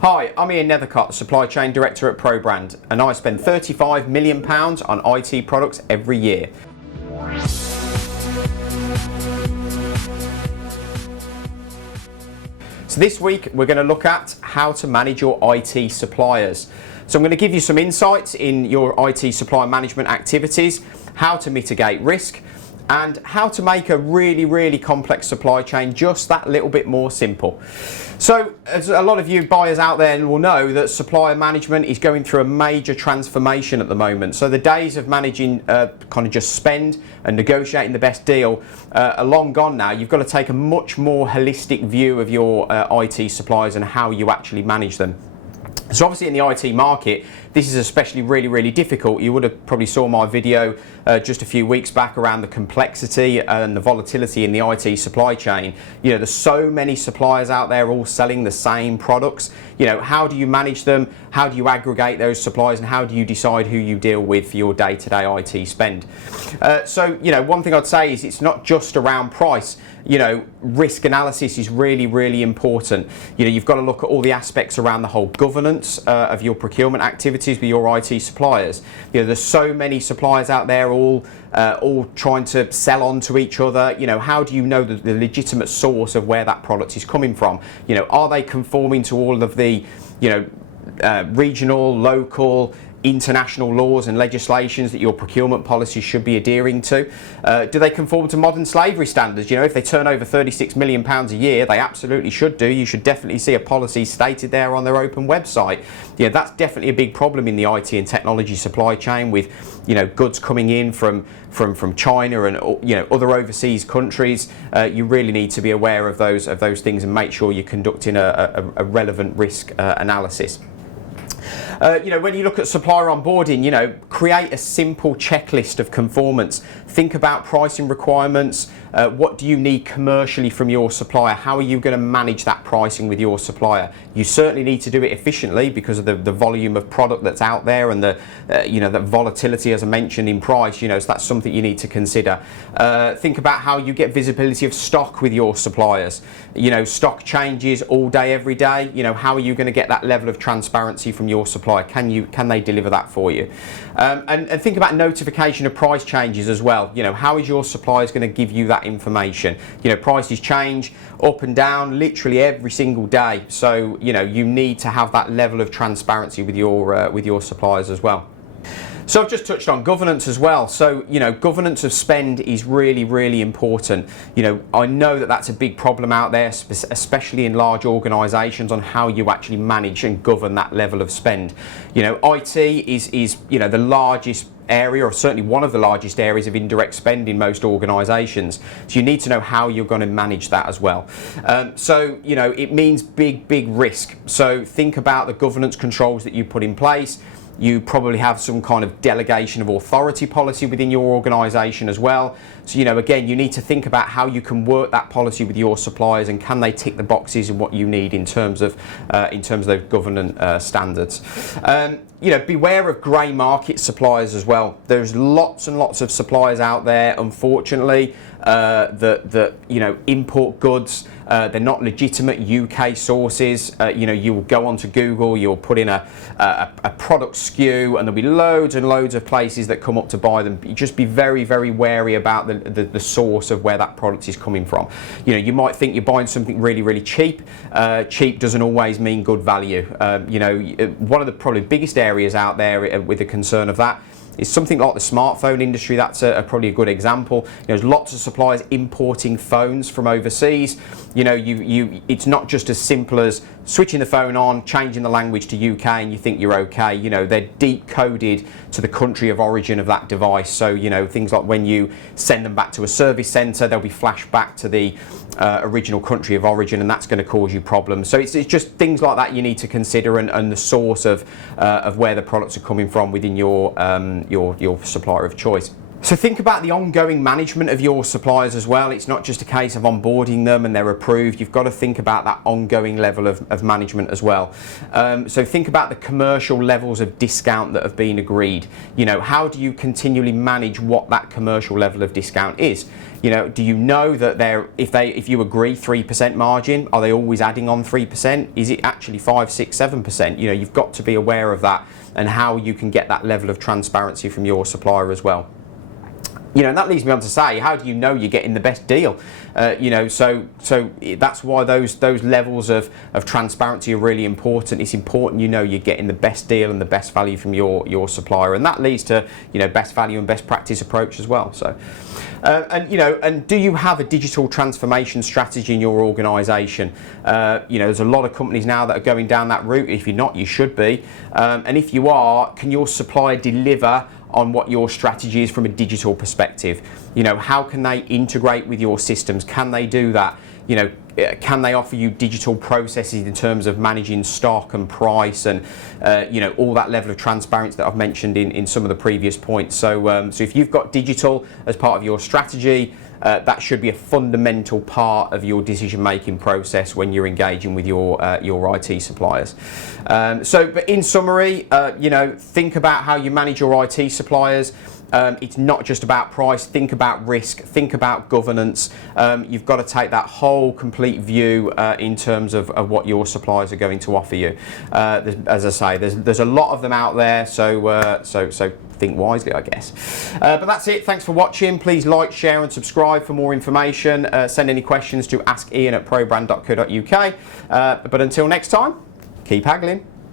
Hi, I'm Ian Nethercott, Supply Chain Director at ProBrand, and I spend £35 million on IT products every year. So this week we're going to look at how to manage your IT suppliers. So I'm going to give you some insights in your IT supply management activities, how to mitigate risk, and how to make a really complex supply chain just that little bit more simple. So as a lot of you buyers out there will know, that supplier management is going through a major transformation at the moment. So the days of managing kind of just spend and negotiating the best deal are long gone now. You've got to take a much more holistic view of your IT suppliers and how you actually manage them. So obviously in the IT market, this is especially really difficult. You would have probably saw my video just a few weeks back around the complexity and the volatility in the IT supply chain. You know, there's so many suppliers out there all selling the same products. You know, how do you manage them? How do you aggregate those suppliers, and how do you decide who you deal with for your day-to-day IT spend? So, you know, one thing I'd say is it's not just around price. You know, risk analysis is really important. You know, you've got to look at all the aspects around the whole governance of your procurement activities with your IT suppliers. You know, there's so many suppliers out there all trying to sell on to each other. You know, how do you know the legitimate source of where that product is coming from? You know, are they conforming to all of the, you know, regional, local, international laws and legislations that your procurement policies should be adhering to? Do they conform to modern slavery standards? You know, if they turn over £36 million a year, they absolutely should do. You should definitely see a policy stated there on their open website. Yeah, that's definitely a big problem in the IT and technology supply chain, with, you know, goods coming in from China and, you know, other overseas countries. You really need to be aware of those things and make sure you're conducting a relevant risk analysis. You know, when you look at supplier onboarding, you know, create a simple checklist of conformance. Think about pricing requirements. What do you need commercially from your supplier? How are you going to manage that pricing with your supplier? You certainly need to do it efficiently because of the volume of product that's out there, and the you know, the volatility, as I mentioned, in price. You know, so that's something you need to consider. Think about how you get visibility of stock with your suppliers. You know, stock changes all day, every day. You know, how are you going to get that level of transparency from your supplier? Can they deliver that for you? And think about notification of price changes as well. You know, how is your suppliers going to give you that information? You know, prices change up and down literally every single day. So, you know, you need to have that level of transparency with your suppliers as well. So I've just touched on governance as well. So, you know, governance of spend is really important. You know, I know that that's a big problem out there, especially in large organisations, on how you actually manage and govern that level of spend. You know, IT is you know, the largest area, or certainly one of the largest areas of indirect spend in most organisations. So you need to know how you're going to manage that as well. So, you know, it means big risk. So think about the governance controls that you put in place. You probably have some kind of delegation of authority policy within your organisation as well. So, you know, again, you need to think about how you can work that policy with your suppliers, and can they tick the boxes in what you need in terms of those governance standards. You know, beware of grey market suppliers as well. There's lots and lots of suppliers out there, unfortunately, that you know, import goods. They're not legitimate UK sources. You know, you will go onto Google, you'll put in a product SKU, and there'll be loads and loads of places that come up to buy them. You just be very wary about the source of where that product is coming from. You know, you might think you're buying something really cheap. Cheap doesn't always mean good value. You know, one of the probably biggest areas out there with the concern of that is something like the smartphone industry. That's probably a good example. You know, there's lots of suppliers importing phones from overseas. You know, it's not just as simple as switching the phone on, changing the language to UK, and you think you're okay. You know, they're deep coded to the country of origin of that device. So, you know, things like when you send them back to a service centre, they'll be flashed back to the original country of origin, and that's going to cause you problems. So it's just things like that you need to consider, and the source of where the products are coming from within your supplier of choice. So think about the ongoing management of your suppliers as well. It's not just a case of onboarding them and they're approved. You've got to think about that ongoing level of management as well. So think about the commercial levels of discount that have been agreed. You know, how do you continually manage what that commercial level of discount is? Do you know that if you agree 3% margin, are they always adding on 3%? Is it actually 5, 6, 7%? You've got to be aware of that and how you can get that level of transparency from your supplier as well. And that leads me on to say, how do you know you're getting the best deal? So that's why those levels of transparency are really important. It's important you're getting the best deal and the best value from your supplier, and that leads to best value and best practice approach as well. So, and do you have a digital transformation strategy in your organisation? There's a lot of companies now that are going down that route. If you're not, you should be. And if you are, can your supplier deliver on what your strategy is from a digital perspective? How can they integrate with your systems? Can they do that? Can they offer you digital processes in terms of managing stock and price and all that level of transparency that I've mentioned in some of the previous points? So if you've got digital as part of your strategy, that should be a fundamental part of your decision-making process when you're engaging with your IT suppliers. But in summary, think about how you manage your IT suppliers. It's not just about price. Think about risk. Think about governance. You've got to take that whole complete view in terms of what your suppliers are going to offer you. As I say, there's a lot of them out there. So think wisely, I guess. But that's it. Thanks for watching. Please like, share, and subscribe for more information. Send any questions to askian@probrand.co.uk. But until next time, keep haggling.